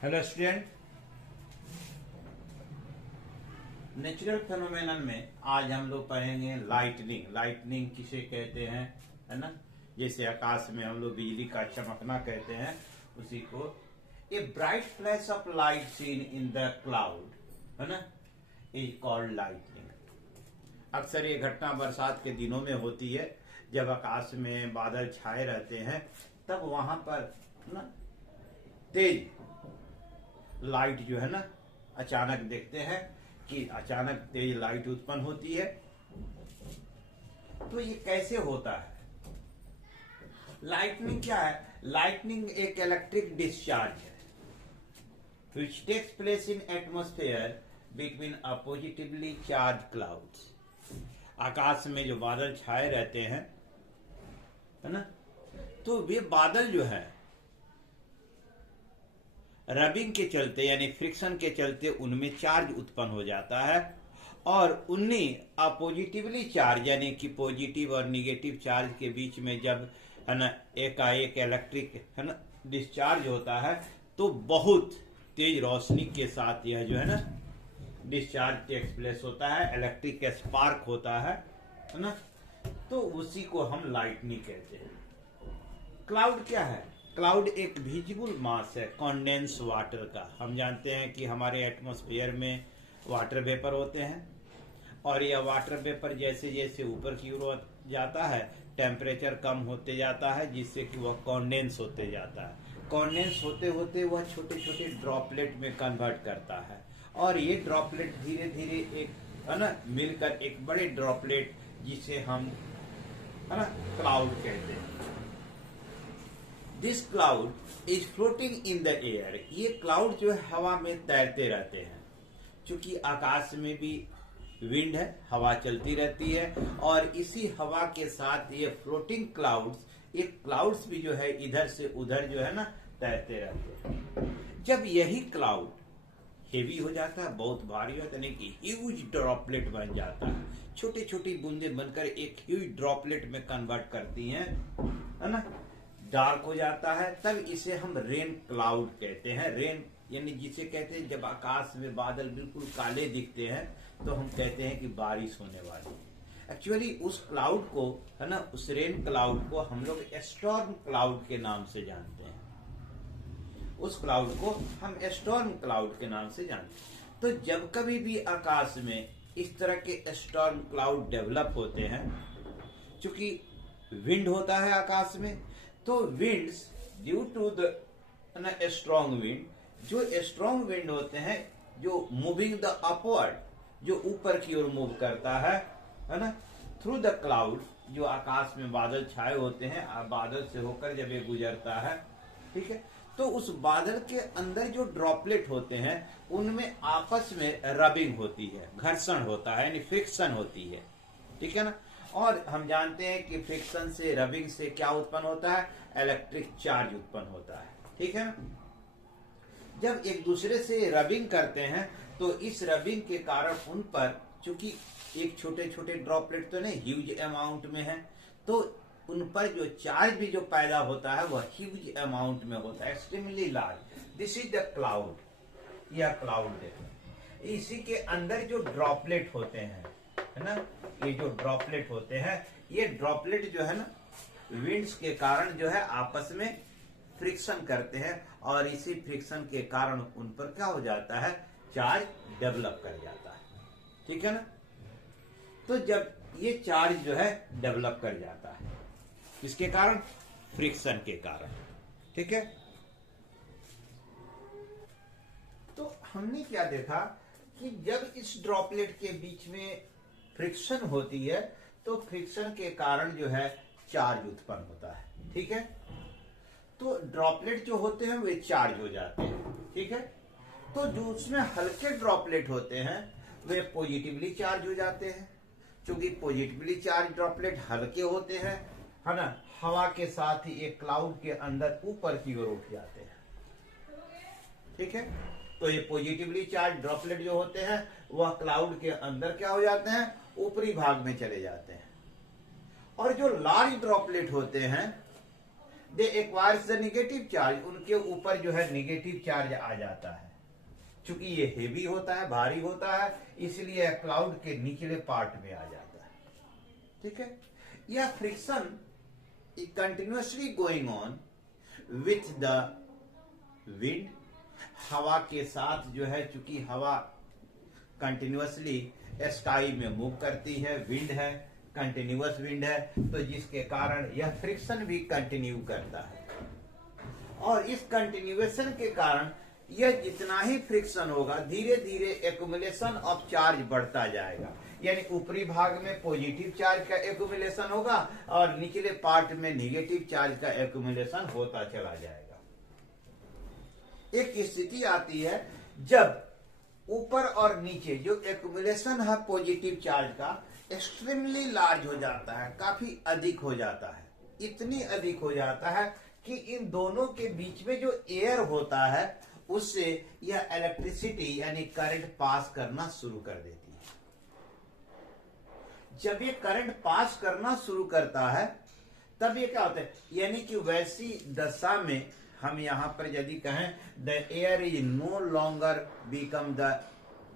Hello student, natural phenomenon में आज हम लोग पढ़ेंगे लाइटनिंग। लाइटनिंग किसे कहते हैं, है ना। जैसे आकाश में हम लोग बिजली का चमकना कहते हैं, उसी को a bright flash of light seen in the cloud, है ना, इज कॉल्ड लाइटनिंग। अक्सर ये घटना बरसात के दिनों में होती है, जब आकाश में बादल छाए रहते हैं, तब वहां पर ना तेज लाइट जो है ना, अचानक देखते हैं कि अचानक तेज लाइट उत्पन्न होती है। तो ये कैसे होता है? लाइटनिंग क्या है? लाइटनिंग एक इलेक्ट्रिक डिस्चार्ज है which takes place in atmosphere between a positively charged clouds। आकाश में जो बादल छाए रहते हैं, है ना, तो वे बादल जो है रबिंग के चलते यानी फ्रिक्शन के चलते उनमें चार्ज उत्पन्न हो जाता है, और उन्हीं अपोजिटिवली चार्ज यानी कि पॉजिटिव और निगेटिव चार्ज के बीच में जब है ना एकाएक इलेक्ट्रिक है ना डिस्चार्ज होता है, तो बहुत तेज रोशनी के साथ यह जो है ना डिस्चार्ज टेक्स प्लेस होता है, इलेक्ट्रिक स्पार्क होता है ना। तो उसी को हम लाइटनिंग कहते हैं। क्लाउड क्या है? क्लाउड एक विजिबल मास है कॉन्डेंस वाटर का। हम जानते हैं कि हमारे एटमॉस्फेयर में वाटर वेपर होते हैं, और यह वाटर वेपर जैसे जैसे ऊपर की ओर जाता है टेम्परेचर कम होते जाता है, जिससे कि वह कॉन्डेंस होते जाता है। कॉन्डेंस होते होते वह छोटे छोटे ड्रॉपलेट में कन्वर्ट करता है, और ये ड्रॉपलेट धीरे धीरे एक है ना मिलकर एक बड़े ड्रॉपलेट, जिसे हम है ना क्लाउड कहते हैं। This cloud is floating in the air. ये क्लाउड जो है हवा में तैरते रहते हैं, क्योंकि आकाश में भी विंड है, हवा चलती रहती है, और इसी हवा के साथ ये फ्लोटिंग क्लाउड्स, ये क्लाउड्स भी जो है इधर से उधर जो है ना तैरते रहते हैं। जब यही क्लाउड हेवी हो जाता है, बहुत भारी होता है, यानी कि ह्यूज ड्रॉपलेट बन जाता है, छोटी छोटी बूंदे बनकर एक ह्यूज ड्रॉपलेट में कन्वर्ट करती हैं, है ना, डार्क हो जाता है, तब इसे हम रेन क्लाउड कहते हैं। रेन यानी जिसे कहते हैं जब आकाश में बादल बिल्कुल काले दिखते हैं, तो हम कहते हैं कि बारिश होने वाली है। एक्चुअली उस क्लाउड को है ना, उस रेन क्लाउड को हम लोग स्टॉर्म क्लाउड के नाम से जानते हैं। उस क्लाउड को हम स्टॉर्म क्लाउड के नाम से जानते हैं। तो जब कभी भी आकाश में इस तरह के स्टॉर्म क्लाउड डेवलप होते हैं, चूंकि विंड होता है आकाश में, तो winds due to the strong wind, जो स्ट्रॉन्ग विंड होते हैं जो मूविंग द अपवर्ड, जो ऊपर की ओर मूव करता है ना, थ्रू द क्लाउड, जो आकाश में बादल छाए होते हैं, बादल से होकर जब ये गुजरता है, ठीक है, तो उस बादल के अंदर जो ड्रॉपलेट होते हैं उनमें आपस में रबिंग होती है, घर्षण होता है, यानी फ्रिक्शन होती है, ठीक है ना। और हम जानते हैं कि फ्रिक्शन से, रबिंग से क्या उत्पन्न होता है? इलेक्ट्रिक चार्ज उत्पन्न होता है, ठीक है ना। जब एक दूसरे से रबिंग करते हैं, तो इस रबिंग के कारण उन पर, चूंकि एक छोटे छोटे ड्रॉपलेट तो नहीं, ह्यूज अमाउंट में है, तो उन पर जो चार्ज भी जो पैदा होता है वह ह्यूज अमाउंट में होता है, extremely large. This is the cloud, यह क्लाउड है। इसी के अंदर जो ड्रॉपलेट होते हैं, है ना, ये जो ड्रॉपलेट होते हैं, ये ड्रॉपलेट जो है ना विंड्स के कारण जो है आपस में फ्रिक्शन करते हैं, और इसी फ्रिक्शन के कारण उन पर क्या हो जाता है? चार्ज डेवलप कर जाता है, ठीक है ना। तो जब ये चार्ज जो है डेवलप कर जाता है, किसके कारण? फ्रिक्शन के कारण, ठीक है। तो हमने क्या देखा कि जब इस ड्रॉपलेट के बीच में फ्रिक्शन होती है, तो फ्रिक्शन के कारण जो है चार्ज उत्पन्न होता है, ठीक है। तो ड्रॉपलेट जो होते हैं वे चार्ज हो जाते हैं, ठीक है। तो जो उसमें हल्के ड्रॉपलेट होते हैं वे पॉजिटिवली चार्ज हो जाते हैं, क्योंकि पॉजिटिवली चार्ज ड्रॉपलेट हल्के होते हैं, है ना, हवा के साथ ही एक क्लाउड के अंदर ऊपर की ओर उठ जाते हैं, ठीक है। तो ये पॉजिटिवली चार्ज ड्रॉपलेट जो होते हैं वह क्लाउड के अंदर क्या हो जाते हैं? ऊपरी भाग में चले जाते हैं। और जो लार्ज ड्रॉपलेट होते हैं दे एक्वायर्स द नेगेटिव चार्ज, उनके ऊपर जो है नेगेटिव चार्ज आ जाता है। चूंकि ये हेवी होता है, भारी होता है, इसलिए क्लाउड के निचले पार्ट में आ जाता है। ठीक है, यह friction continuously going on with the wind, हवा के साथ जो है, चूंकि हवा कंटिन्यूअसली स्काई में मूव करती है, विंड है, कंटिन्यूअस विंड है, तो जिसके कारण यह फ्रिक्शन भी कंटिन्यू करता है। और इस कंटिन्यूएशन के कारण यह जितना ही फ्रिक्शन होगा, धीरे धीरे एक्युमुलेशन ऑफ चार्ज बढ़ता जाएगा। यानी ऊपरी भाग में पॉजिटिव चार्ज का एक्युमुलेशन होगा और निचले पार्ट में नेगेटिव चार्ज का एक्युमुलेशन होता चला जाएगा। एक स्थिति आती है जब ऊपर और नीचे जो एक्युमुलेशन है पॉजिटिव चार्ज का एक्सट्रीमली लार्ज हो जाता है, काफी अधिक हो जाता है। इतनी अधिक हो जाता है कि इन दोनों के बीच में जो एयर होता है उससे यह इलेक्ट्रिसिटी यानी करंट पास करना शुरू कर देती है। जब ये करंट पास करना शुरू करता है तब ये क्या होता है, यानी कि वैसी दशा में हम यहां पर यदि कहें the air is no longer become the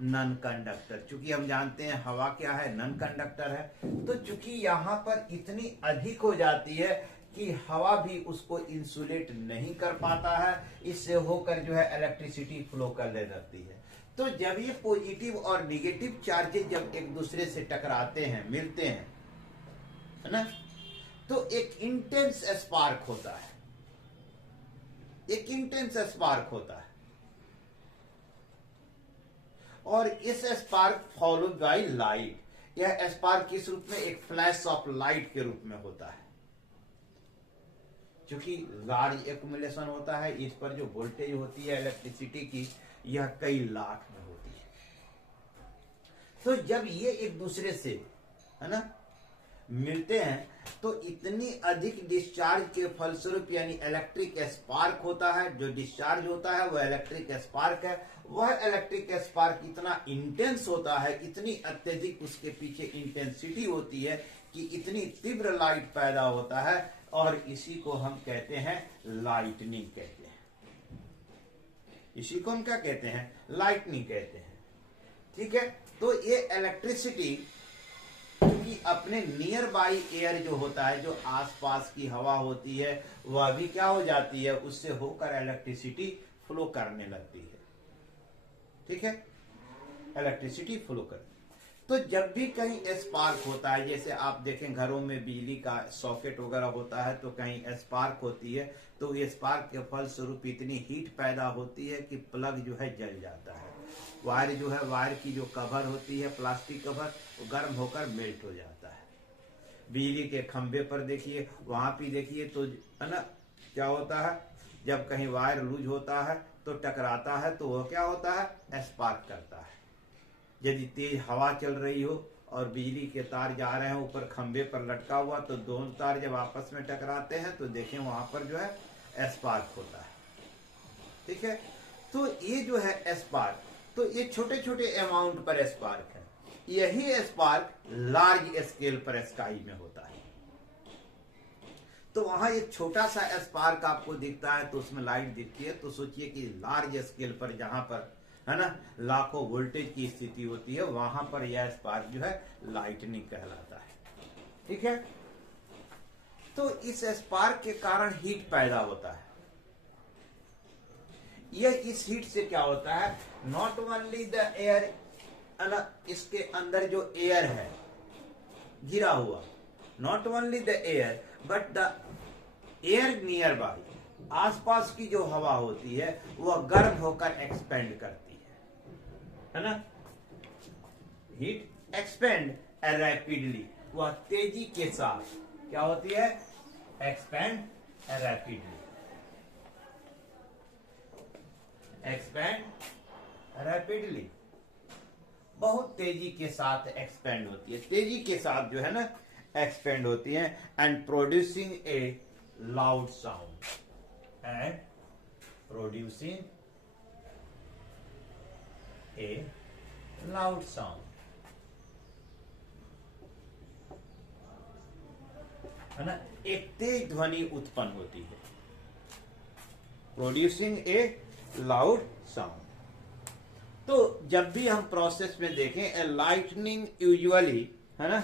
non conductor, चूंकि हम जानते हैं हवा क्या है, नॉन कंडक्टर है, तो चूंकि यहां पर इतनी अधिक हो जाती है कि हवा भी उसको इंसुलेट नहीं कर पाता है, इससे होकर जो है इलेक्ट्रिसिटी फ्लो कर ले जाती है। तो जब ये पॉजिटिव और निगेटिव चार्जेस जब एक दूसरे से टकराते हैं, मिलते हैं, है ना, तो एक इंटेंस स्पार्क होता है, एक इंटेंस स्पार्क होता है। और इस स्पार्क फॉलोड बाय लाइट, यह स्पार्क किस रूप में, एक फ्लैश ऑफ लाइट के रूप में होता है। क्योंकि लार्ज एक्युमुलेशन होता है, इस पर जो वोल्टेज होती है इलेक्ट्रिसिटी की, यह कई लाख में होती है। तो जब ये एक दूसरे से, है ना, मिलते हैं तो इतनी अधिक डिस्चार्ज के फलस्वरूप यानी इलेक्ट्रिक स्पार्क होता है, जो डिस्चार्ज होता है वह इलेक्ट्रिक स्पार्क है। वह इलेक्ट्रिक स्पार्क इतना इंटेंस होता है, इतनी अत्यधिक उसके पीछे इंटेंसिटी होती है कि इतनी तीव्र लाइट पैदा होता है, और इसी को हम कहते हैं लाइटनिंग कहते हैं। इसी को हम क्या कहते हैं, लाइटनिंग कहते हैं। ठीक है, तो ये इलेक्ट्रिसिटी क्योंकि अपने नियर बाई एयर जो होता है, जो आसपास की हवा होती है, वह भी क्या हो जाती है, उससे होकर इलेक्ट्रिसिटी फ्लो करने लगती है। ठीक है, इलेक्ट्रिसिटी फ्लो करती है। तो जब भी कहीं स्पार्क होता है, जैसे आप देखें घरों में बिजली का सॉकेट वगैरह होता है तो कहीं स्पार्क होती है, तो ये स्पार्क के फलस्वरूप इतनी हीट पैदा होती है कि प्लग जो है जल जाता है। वायर जो है, वायर की जो कवर होती है, प्लास्टिक कवर, वो गर्म होकर मेल्ट हो जाता है। बिजली के खंभे पर देखिए, वहां भी देखिए, तो है ना, क्या होता है, जब कहीं वायर लूज होता है तो टकराता है, तो वह क्या होता है, स्पार्क करता है। यदि तेज हवा चल रही हो और बिजली के तार जा रहे हैं ऊपर खंभे पर लटका हुआ, तो दोनों तार जब आपस में टकराते हैं तो देखें वहां पर जो है स्पार्क होता है। ठीक है, तो ये जो है स्पार्क, तो ये छोटे छोटे अमाउंट पर स्पार्क है। यही स्पार्क लार्ज स्केल पर स्काई में होता है। तो वहां एक छोटा सा स्पार्क आपको दिखता है तो उसमें लाइट दिखती है, तो सोचिए कि लार्ज स्केल पर जहां पर, है ना, लाखों वोल्टेज की स्थिति होती है, वहां पर यह स्पार्क जो है लाइटनिंग कहलाता है। ठीक है, तो इस स्पार्क के कारण हीट पैदा होता है। यह इस हीट से क्या होता है, नॉट ओनली द एयर, इसके अंदर जो एयर है घिरा हुआ, not only the air but the air near by, आसपास की जो हवा होती है वह गर्म होकर एक्सपेंड करती है ना, हीट एक्सपेंड रैपिडली, वह तेजी के साथ क्या होती है, एक्सपेंड रैपिडली, एक्सपेंड रैपिडली, बहुत तेजी के साथ एक्सपेंड होती है, तेजी के साथ जो है ना एक्सपेंड होती है, and producing A loud sound, and producing A loud sound. है ना, एक तेज ध्वनि उत्पन्न होती है, प्रोड्यूसिंग ए लाउड साउंड। तो जब भी हम प्रोसेस में देखें, ए लाइटनिंग यूजुअली, है ना,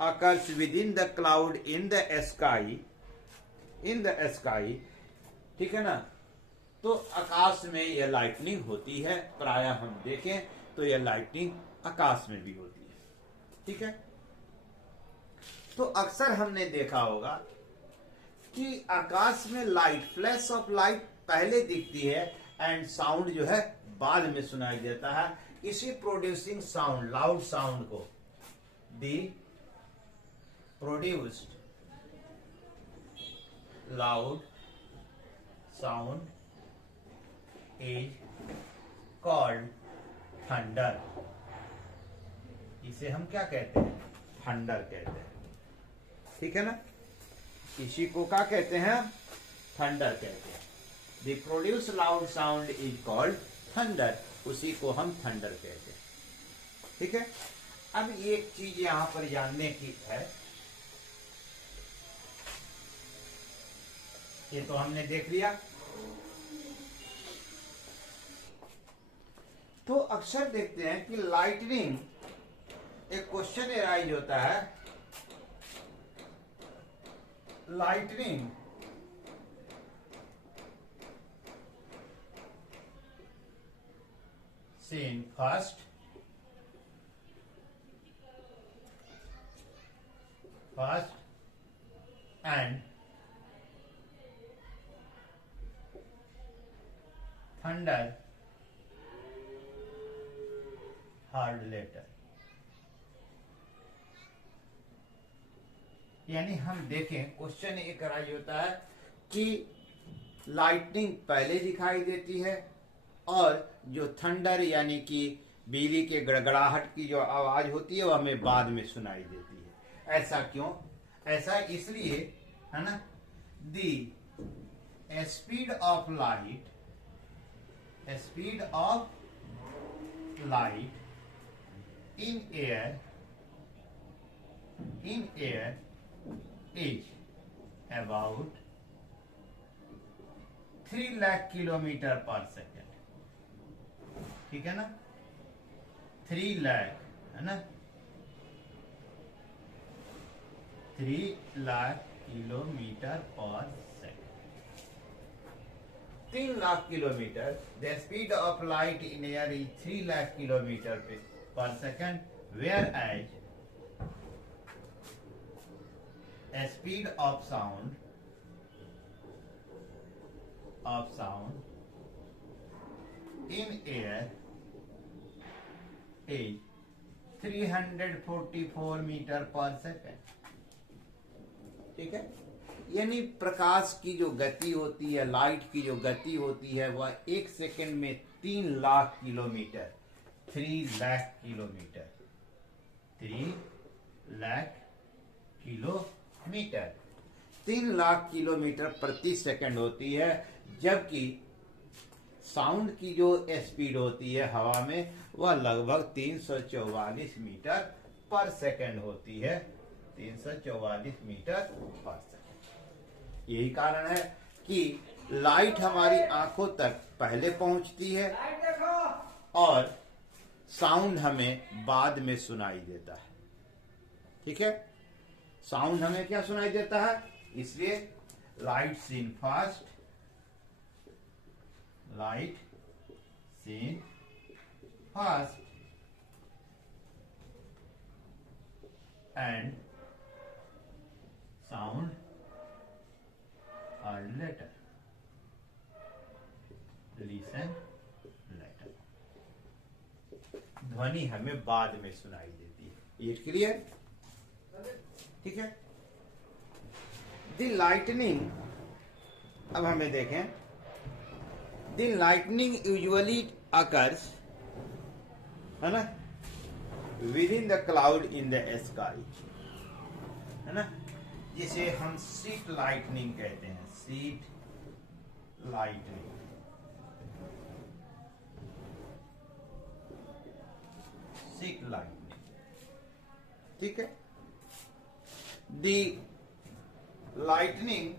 occurs within the cloud in the sky, ठीक है ना। तो आकाश में यह लाइटनिंग होती है, प्रायः हम देखें तो यह लाइटनिंग आकाश में भी होती है, ठीक है। तो अक्सर हमने देखा होगा कि आकाश में लाइट, फ्लैश ऑफ लाइट पहले दिखती है एंड साउंड जो है बाद में सुनाई देता है। इसी प्रोड्यूसिंग साउंड, लाउड साउंड को दी produced loud sound is called thunder। इसे हम क्या कहते हैं? थंडर कहते हैं, ठीक है ना। इसी को क्या कहते हैं? थंडर कहते हैं। The produced loud sound is called thunder। उसी को हम थंडर कहते हैं, ठीक है। अब एक चीज यहां पर जानने की है, ये तो हमने देख लिया। तो अक्सर देखते हैं कि लाइटनिंग, एक क्वेश्चन एराइज होता है, lightning seen first and thunder heard later। यानी हम देखें, क्वेश्चन एक राइज होता है कि लाइटनिंग पहले दिखाई देती है और जो थंडर यानी कि बिजली के गड़गड़ाहट की जो आवाज होती है वो हमें बाद में सुनाई देती है। ऐसा क्यों? ऐसा इसलिए, है ना, the speed of light, speed of light in air is about 3 lakh kilometre per second, ठीक है ना। 3 लाख, है ना, 3 lakh kilometre per second, 3 lakh kilometre. The speed of light in air is 3 lakh kilometre per second, whereas speed of sound in air is 344 metre per second, ठीक है। यानी प्रकाश की जो गति होती है, लाइट की जो गति होती है, वह 1 सेकंड में 3 lakh kilometre, 3 lakh kilometre, 3 lakh kilometre, 3 lakh kilometre प्रति सेकंड होती है। जबकि साउंड की जो स्पीड होती है हवा में, वह लगभग 344 मीटर पर सेकंड होती है, 344 मीटर पर सेकंड। यही कारण है कि लाइट हमारी आंखों तक पहले पहुंचती है और साउंड हमें बाद में सुनाई देता है, ठीक है। साउंड हमें क्या सुनाई देता है? इसलिए light seen fast, light seen fast and sound heard later, listen later। ध्वनि हमें बाद में सुनाई देती है। ये क्लियर, ठीक है। द लाइटनिंग, अब हमें देखें, द लाइटनिंग यूजुअली अकर्स, है ना, with in the cloud in the sky, है ना, जिसे हम सीट लाइटनिंग कहते हैं, सीट लाइटनिंग, सीट लाइटनिंग, ठीक है। दी lightning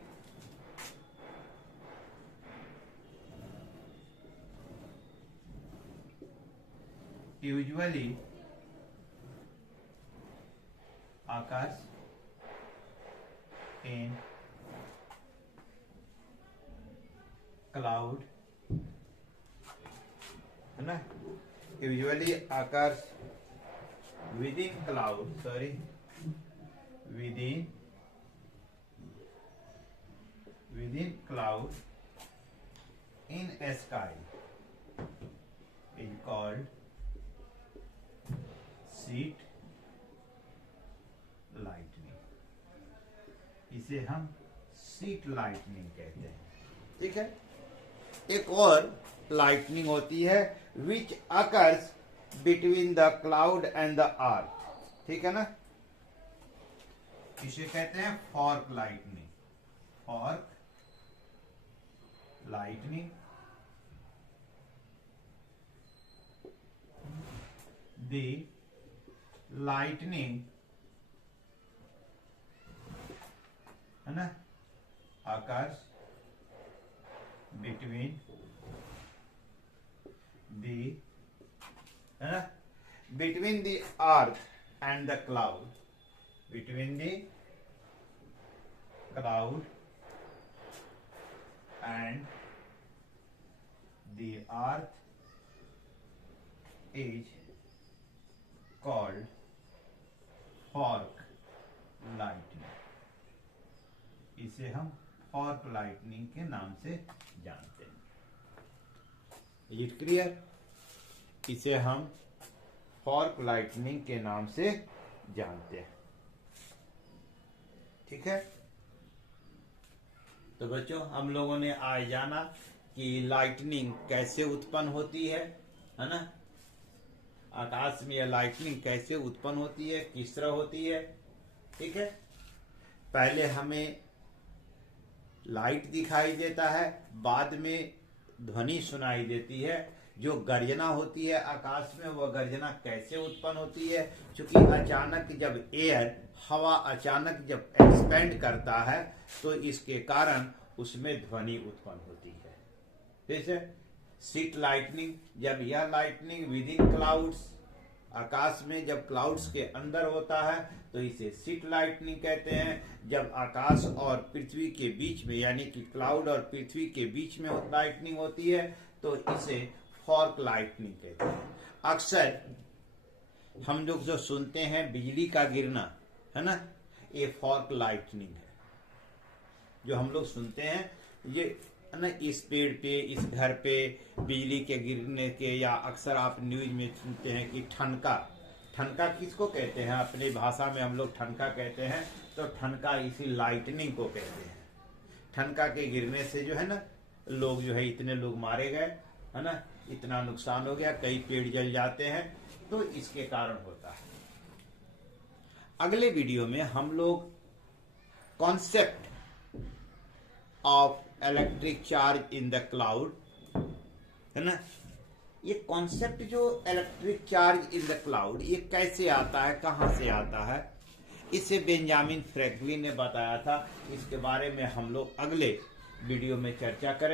usually occurs in cloud, है ना, usually occurs within cloud, within cloud in sky is called sheet lightning. इसे हम शीट लाइटनिंग कहते हैं, ठीक है। एक और लाइटनिंग होती है which occurs between the cloud and the earth, ठीक है ना। इसे कहते हैं fork lightning, fork lightning. The lightning, है ना, occurs between the, है ना, between the earth and the cloud, between the cloud and the earth is called fork lightning. इसे हम फॉर्क लाइटनिंग के नाम से जानते हैं। It clear? इसे हम फॉर्क लाइटनिंग के नाम से जानते हैं, ठीक है। तो बच्चों, हम लोगों ने आज जाना कि लाइटनिंग कैसे उत्पन्न होती है ना, आकाश में यह लाइटनिंग कैसे उत्पन्न होती है, किस तरह होती है, ठीक है। पहले हमें लाइट दिखाई देता है, बाद में ध्वनि सुनाई देती है। जो गर्जना होती है आकाश में, वह गर्जना कैसे उत्पन्न होती है? क्योंकि अचानक जब हवा अचानक जब एक्सपेंड करता है तो इसके कारण उसमें ध्वनि उत्पन्न होती है। जैसे शीट लाइटनिंग, जब यह लाइटनिंग विद इन क्लाउड्स, आकाश में जब क्लाउड्स के अंदर होता है तो इसे शीट लाइटनिंग कहते हैं। जब आकाश और पृथ्वी के बीच में, यानी कि क्लाउड और पृथ्वी के बीच में लाइटनिंग होती है तो इसे फॉर्क लाइटनिंग कहते हैं। अक्सर हम लोग जो सुनते हैं बिजली का गिरना, है ना, ये फॉर्क लाइटनिंग है। जो हम लोग सुनते हैं ये, है ना, इस पेड़ पे, इस घर पे बिजली के गिरने के, या अक्सर आप न्यूज में सुनते हैं कि ठनका किसको कहते हैं? अपनी भाषा में हम लोग ठनका कहते हैं। तो ठनका इसी लाइटनिंग को कहते हैं। ठनका के गिरने से जो है ना, लोग जो है, इतने लोग मारे गए, है ना, इतना नुकसान हो गया, कई पेड़ जल जाते हैं, तो इसके कारण होता है। अगले वीडियो में हम लोग concept of electric charge in the cloud, है ना, ये कॉन्सेप्ट जो electric charge in the cloud, ये कैसे आता है, कहां से आता है, इसे बेंजामिन फ्रैंकलिन ने बताया था। इसके बारे में हम लोग अगले वीडियो में चर्चा करें।